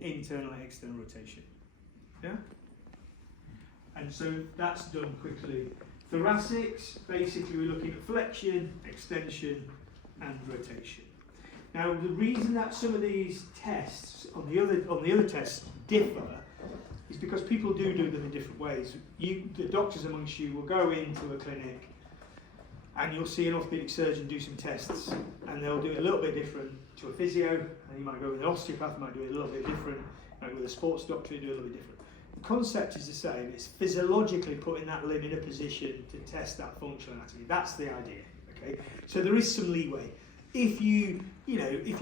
internal and external rotation. Yeah? And so that's done quickly. Thoracics, basically we're looking at flexion, extension, and rotation. Now the reason that some of these tests on the other tests differ is because people do them in different ways. The doctors amongst you will go into a clinic and you'll see an orthopaedic surgeon do some tests, and they'll do it a little bit different to a physio, and you might go with an osteopath, might do it a little bit different, like with a sports doctor, you do it a little bit different. The concept is the same. It's physiologically putting that limb in a position to test that functional anatomy. That's the idea. Okay, so there is some leeway. If you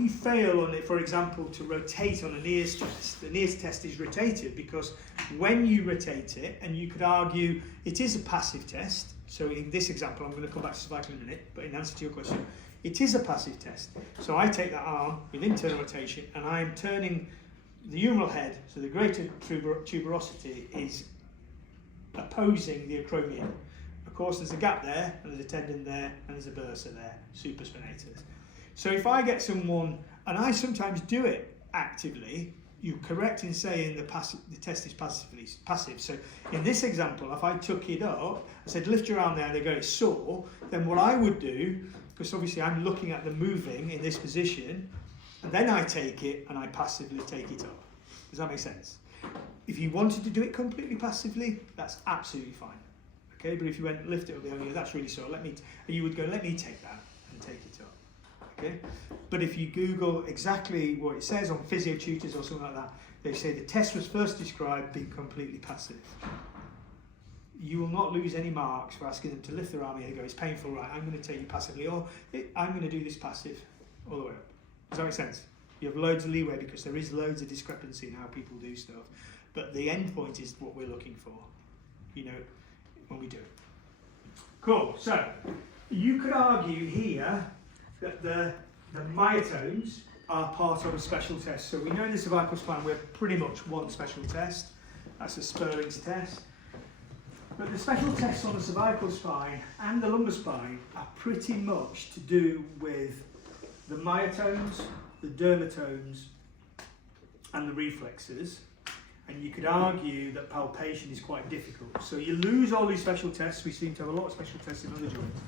fail on it, for example, to rotate on a NIRS test, the NIRS test is rotated because when you rotate it, and you could argue it is a passive test. So in this example, I'm going to come back to cervical in a minute, but in answer to your question, it is a passive test. So I take that arm with internal rotation, and I am turning the humeral head, so the greater tuberosity is opposing the acromion. Of course, there's a gap there, and there's a tendon there, and there's a bursa there, supraspinatus. So if I get someone, and I sometimes do it actively, you're correct in saying the test is passive. So in this example, if I took it up, I said lift your arm there, and they go it's sore, then what I would do, because obviously I'm looking at them moving in this position, and then I take it and I passively take it up. Does that make sense? If you wanted to do it completely passively, that's absolutely fine. Okay, but if you went lift it up, that's really sore, you would go, let me take that and take it up. Okay, but if you Google exactly what it says on physio tutors or something like that, they say the test was first described being completely passive. You will not lose any marks for asking them to lift their arm and go, it's painful, right, I'm going to take you passively, or I'm going to do this passive all the way up. Does that make sense? You have loads of leeway because there is loads of discrepancy in how people do stuff, but the end point is what we're looking for, when we do it. Cool, so you could argue here that the myotones are part of a special test. So we know in the cervical spine we have pretty much one special test. That's a Sperling's test. But the special tests on the cervical spine and the lumbar spine are pretty much to do with the myotones, the dermatomes, and the reflexes. And you could argue that palpation is quite difficult. So you lose all these special tests. We seem to have a lot of special tests in other joints.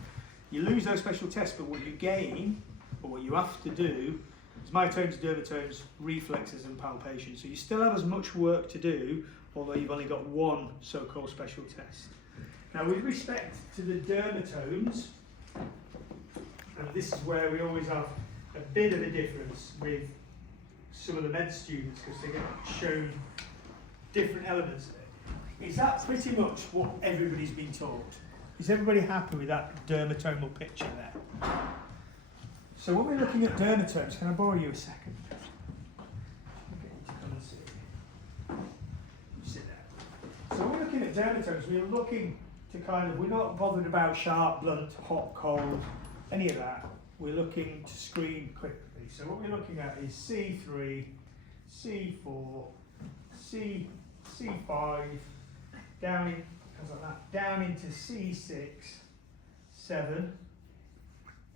You lose those special tests, but what you gain, or what you have to do, is myotones, dermatomes, reflexes, and palpation. So you still have as much work to do, although you've only got one so-called special test. Now, with respect to the dermatomes, and this is where we always have a bit of a difference with some of the med students, because they get shown different elements of it. Is that pretty much what everybody's been taught? Is everybody happy with that dermatomal picture there? So when we're looking at dermatomes, can I borrow you a second? Okay, to come and see. You sit there. So when we're looking at dermatomes, we're looking to we're not bothered about sharp, blunt, hot, cold, any of that. We're looking to screen quickly. So what we're looking at is C3, C4, C5, down into C6, 7,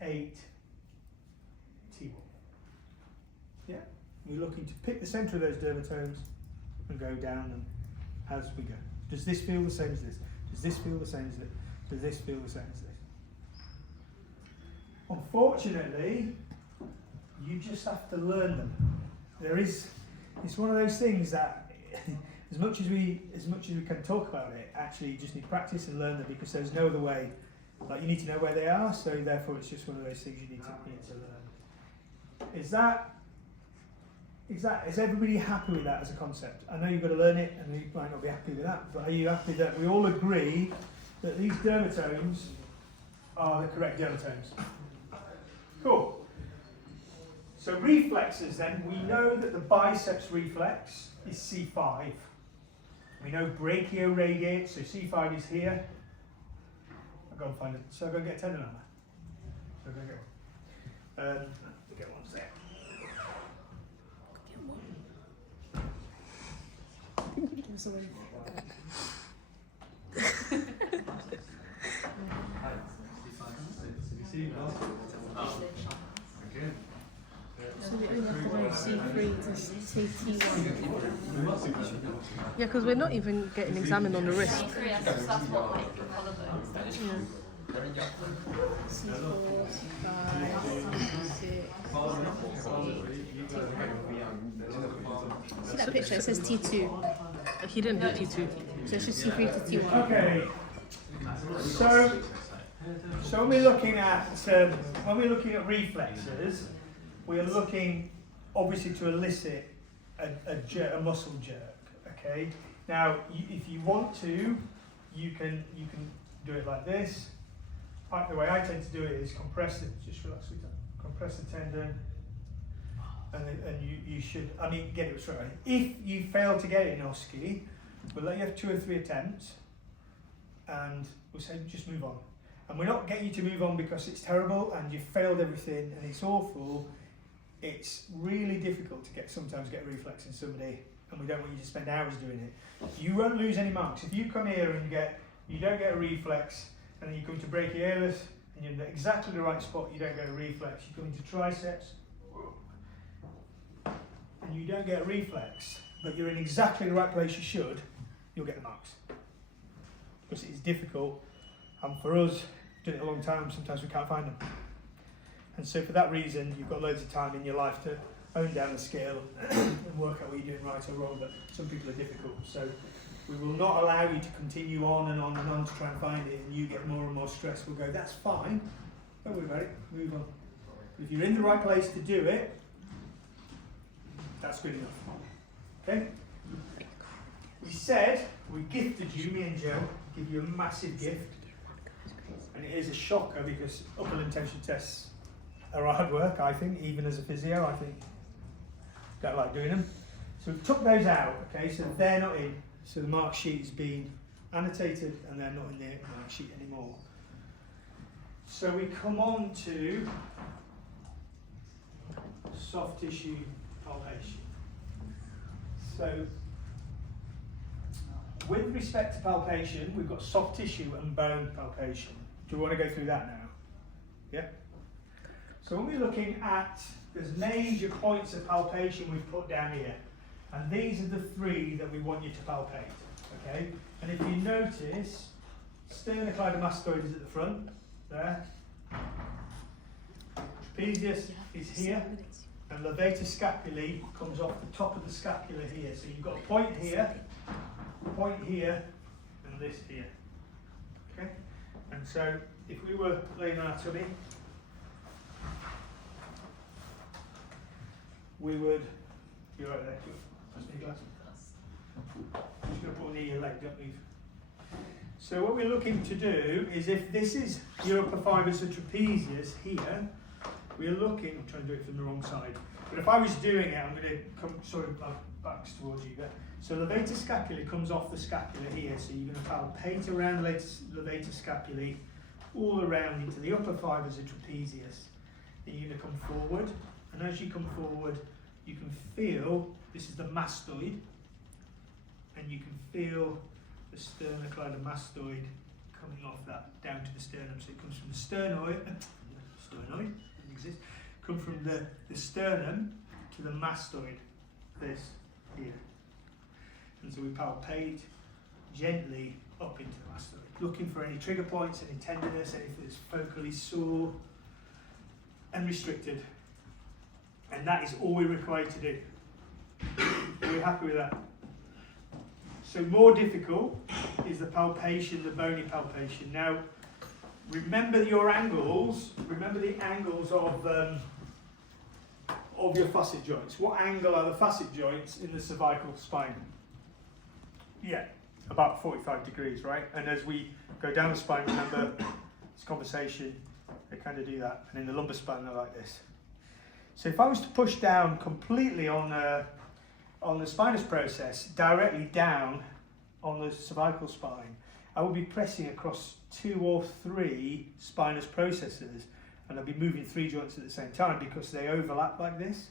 8, T1. Yeah? We're looking to pick the centre of those dermatomes and go down them as we go. Does this feel the same as this? Does this feel the same as this? Does this feel the same as this? Unfortunately, you just have to learn them. It's one of those things that as much as we can talk about it, actually you just need to practice and learn them, because there's no other way. Like, you need to know where they are, so therefore it's just one of those things you need to learn. Is everybody happy with that as a concept? I know you've got to learn it and you might not be happy with that, but are you happy that we all agree that these dermatomes are the correct dermatomes? Cool. So reflexes then, we know that the biceps reflex is C5. We know brachioradiate, so C5 is here. I'll go and find it. So I'll go and get a tendon on that. So I'll go and get one. I'll get one's there. So we only have to wait C3 to CT1. Yeah, because we're not even getting examined on the wrist. C4, 5, 6, 7, 8. See that picture? It says T2. He didn't do T2. So it's just C3 to T1. Okay. So when we're looking at reflexes, we're looking obviously to elicit a muscle jerk. Okay. Now, if you want to, you can do it like this. The way I tend to do it is compress the tendon, and you should. I mean, get it right. If you fail to get it in OSCE, we'll let you have 2 or 3 attempts, and we'll say just move on. And we're not getting you to move on because it's terrible and you've failed everything and it's awful. It's really difficult to sometimes get a reflex in somebody, and we don't want you to spend hours doing it. You won't lose any marks. If you come here and you don't get a reflex, and then you come to brachialis and you're in exactly the right spot, you don't get a reflex. You come into triceps and you don't get a reflex, but you're in exactly the right place you should, you'll get the marks. Because it is difficult, and for us, doing it a long time, sometimes we can't find them. And so for that reason, you've got loads of time in your life to hone down the skill and work out what you're doing right or wrong, but some people are difficult. So we will not allow you to continue on and on and on to try and find it, and you get more and more stressed. We'll go, that's fine, don't worry about it, move on. If you're in the right place to do it, that's good enough. Okay? We said, we gifted you, me and Joe, give you a massive gift. And it is a shocker because upper limb tension tests are hard work, I think, even as a physio, I think. Don't like doing them. So we took those out, okay, so they're not in. So the mark sheet has been annotated and they're not in the mark sheet anymore. So we come on to soft tissue palpation. So with respect to palpation, we've got soft tissue and bone palpation. Do we want to go through that now? Yeah? So when we're looking at, there's major points of palpation we've put down here. And these are the 3 that we want you to palpate, okay? And if you notice, sternocleidomastoid is at the front, there. Trapezius is here, and levator scapulae comes off the top of the scapula here. So you've got a point here, and this here, okay? And so if we were laying on our tummy, we would be right there. Just going to put one near your leg, don't move. So what we're looking to do is, if this is your upper fibers of trapezius here, we're looking, I'm trying to do it from the wrong side, but if I was doing it, I'm going to come sort of backs towards you. So levator scapulae comes off the scapula here, so you're going to palpate around levator scapulae all around into the upper fibers of trapezius. Then you're going to come forward, and as you come forward, you can feel, this is the mastoid, and you can feel the sternocleidomastoid coming off that down to the sternum. So it comes from the sternoid, doesn't exist, come from the sternum to the mastoid, this here. And so we palpate gently up into the mastoid, looking for any trigger points, any tenderness, anything that's focally sore and restricted. And that is all we're required to do. Are we happy with that? So more difficult is the palpation, the bony palpation. Now, remember your angles. Remember the angles of your facet joints. What angle are the facet joints in the cervical spine? Yeah, about 45 degrees, right? And as we go down the spine, remember this conversation, they kind of do that. And in the lumbar spine, they're like this. So if I was to push down completely on the spinous process, directly down on the cervical spine, I will be pressing across 2 or 3 spinous processes, and I'll be moving 3 joints at the same time because they overlap like this. So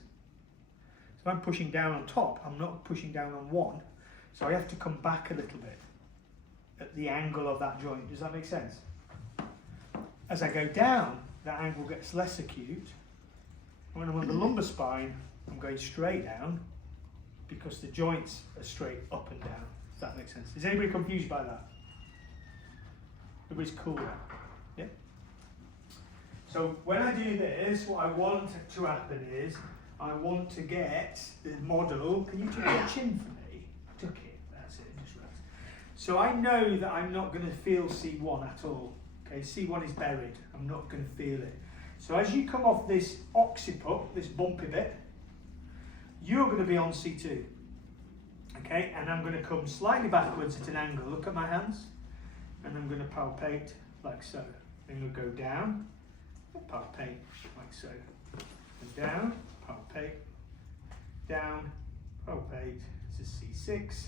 if I'm pushing down on top, I'm not pushing down on one, so I have to come back a little bit at the angle of that joint. Does that make sense? As I go down, that angle gets less acute. When I'm on the lumbar spine, I'm going straight down because the joints are straight up and down. Does that make sense? Is anybody confused by that? Everybody's cool now? Yeah? So when I do this, what I want to happen is, I want to get the model. Can you tuck your chin for me? Tuck it. That's it. Just rest. So I know that I'm not going to feel C1 at all. Okay, C1 is buried. I'm not going to feel it. So as you come off this occiput, this bumpy bit, you're going to be on C2. Okay, and I'm going to come slightly backwards at an angle. Look at my hands. And I'm going to palpate like so. Then we'll go down, palpate like so. And down, palpate, down, palpate. This is C6,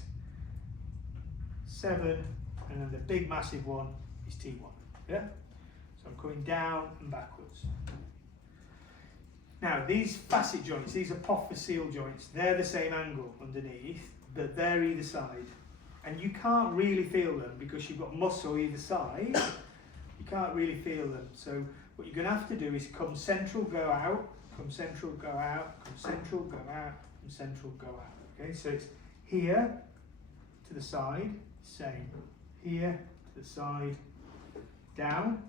7, and then the big massive one is T1. Yeah? So I'm coming down and backwards. Now these facet joints, these apophyseal joints, they're the same angle underneath, but they're either side. And you can't really feel them because you've got muscle either side. You can't really feel them. So what you're going to have to do is come central, go out, come central, go out, come central, go out, come central, go out. Okay, so it's here to the side, same. Here to the side, down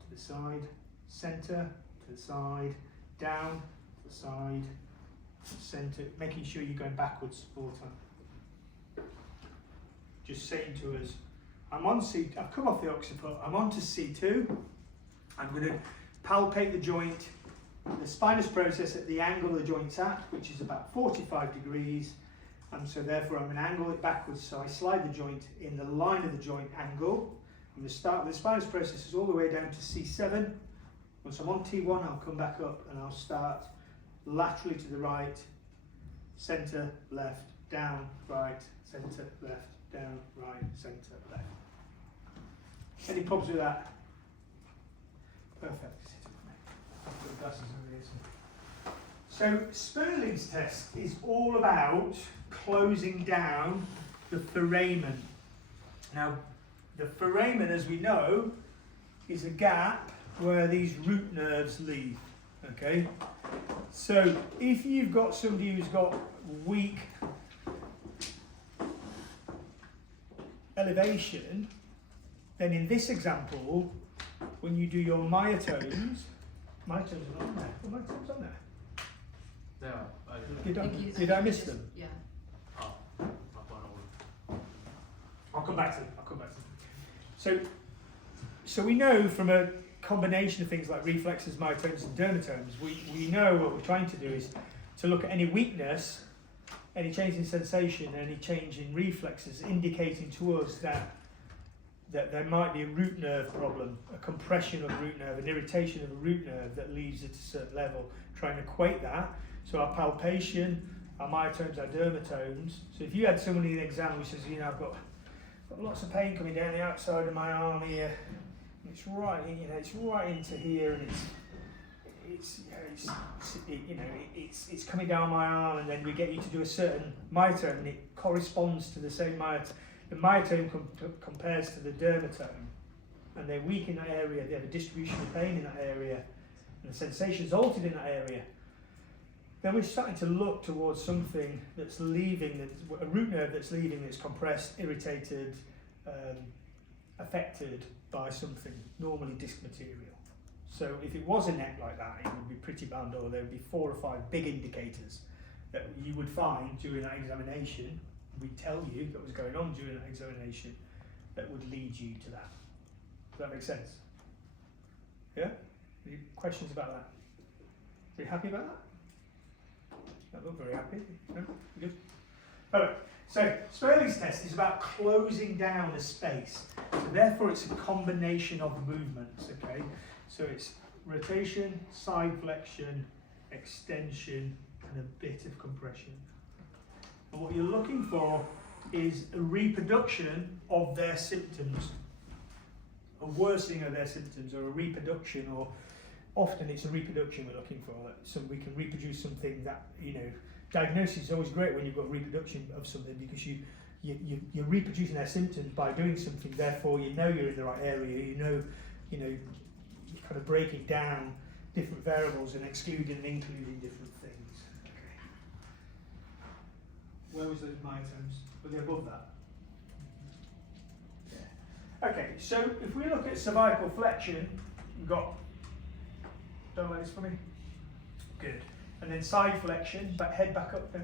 to the side, centre to the side, down to the side, centre, making sure you're going backwards all the time. Just saying to us, I'm on C, I've come off the occiput, I'm on to C2, I'm going to palpate the joint, the spinous process at the angle the joint's at, which is about 45 degrees, and so therefore I'm going to angle it backwards, so I slide the joint in the line of the joint angle. I'm going to start with the spinous process all the way down to C7. Once I'm on T1, I'll come back up and I'll start laterally to the right, centre, left, down, right, centre, left, down, right, centre, left. Any problems with that? Perfect. I've got glasses over here. So Sperling's test is all about closing down the foramen. Now, the foramen, as we know, is a gap where these root nerves leave. Okay? So if you've got somebody who's got weak elevation, then in this example, when you do your myotomes are not on there. Are myotomes on there? Yeah. Did I miss them? Yeah. I'll come back to them. So we know from a combination of things like reflexes, myotomes and dermatomes, we know what we're trying to do is to look at any weakness, any change in sensation, any change in reflexes, indicating to us that there might be a root nerve problem, a compression of a root nerve, an irritation of a root nerve that leaves at a certain level, trying to equate that. So our palpation, our myotomes, our dermatomes. So if you had someone in an exam who says, you know, I've got lots of pain coming down the outside of my arm here, and it's right, you know, it's right into here, and it's coming down my arm, and then we get you to do a certain myotome, and it corresponds to the same myotome. The myotome compares to the dermatome, and they're weak in that area, they have a distribution of pain in that area, and the sensation's altered in that area. Then we're starting to look towards something that's leaving, a root nerve that's leaving, that's compressed, irritated, affected by something, normally disc material. So if it was a neck like that, it would be pretty bad, or there would be 4 or 5 big indicators that you would find during that examination. We'd tell you that was going on during that examination that would lead you to that. Does that make sense? Yeah? Any questions about that? Are you happy about that? I look very happy. No? Good. Alright, so Sperling's test is about closing down a space. So therefore it's a combination of movements, okay? So it's rotation, side flexion, extension, and a bit of compression. And what you're looking for is a reproduction of their symptoms, a worsening of their symptoms, or a reproduction, or often it's a reproduction we're looking for. So we can reproduce something that, you know, diagnosis is always great when you've got reproduction of something, because you're reproducing their symptoms by doing something. Therefore, you know you're in the right area. You know, you're kind of breaking down different variables and excluding and including different things. Okay. Where was those myotomes? Were they above that? Yeah. Okay, so if we look at cervical flexion, we've got, don't let this for me. Good. And then side flexion, head back up,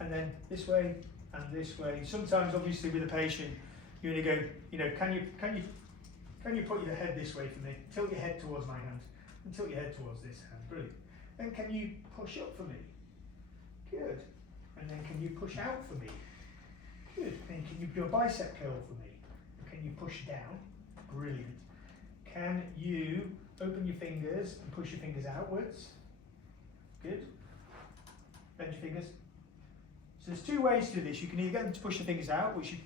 and then this way and this way. Sometimes, obviously, with a patient, you only go, you know, can you put your head this way for me? Tilt your head towards my hand, and tilt your head towards this hand. Brilliant. Then can you push up for me? Good. And then can you push out for me? Good. And can you do a bicep curl for me? Can you push down? Brilliant. Can you open your fingers and push your fingers outwards? Good. Bend your fingers. So there's two ways to do this. You can either get them to push the fingers out, which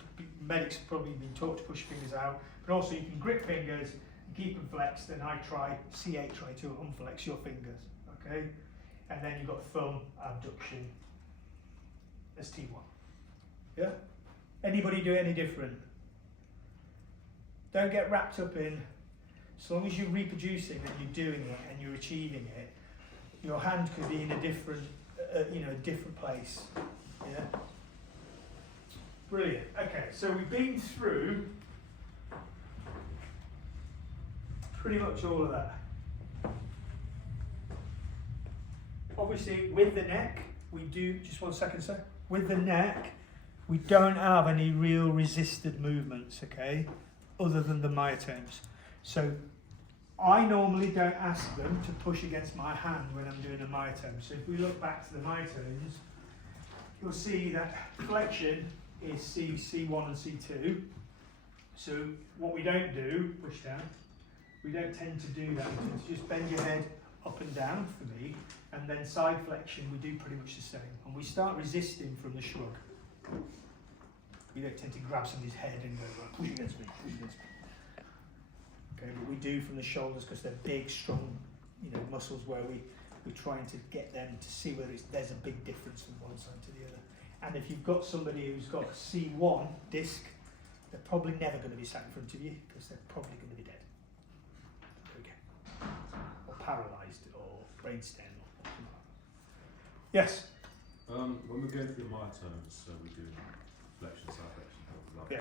medics have probably been taught to push your fingers out, but also you can grip fingers and keep them flexed, and try to unflex your fingers, okay? And then you've got thumb abduction as T1. Yeah? Anybody do any different? Don't get wrapped up in, as long as you're reproducing and you're doing it and you're achieving it, your hand could be in a different, different place. Yeah. Brilliant. Okay, so we've been through pretty much all of that. Obviously, with the neck, we do, just 1 second, sir. With the neck, we don't have any real resisted movements, okay, other than the myotomes. So I normally don't ask them to push against my hand when I'm doing a myotome. So if we look back to the myotomes, you'll see that flexion is C1 and C2. So what we don't do, push down, we don't tend to do that. We tend to just bend your head up and down for me, and then side flexion, we do pretty much the same. And we start resisting from the shrug. We don't tend to grab somebody's head and go, right, push against me, push against me. Okay, but we do from the shoulders because they're big, strong, muscles where we're trying to get them to see whether there's a big difference from one side to the other. And if you've got somebody who's got a C1 disc, they're probably never going to be sat in front of you because they're probably going to be dead. Okay. Or paralysed or brainstem or something like that. Yes? When we're going through myotomes, so we do flexion, side flexion, like Yeah.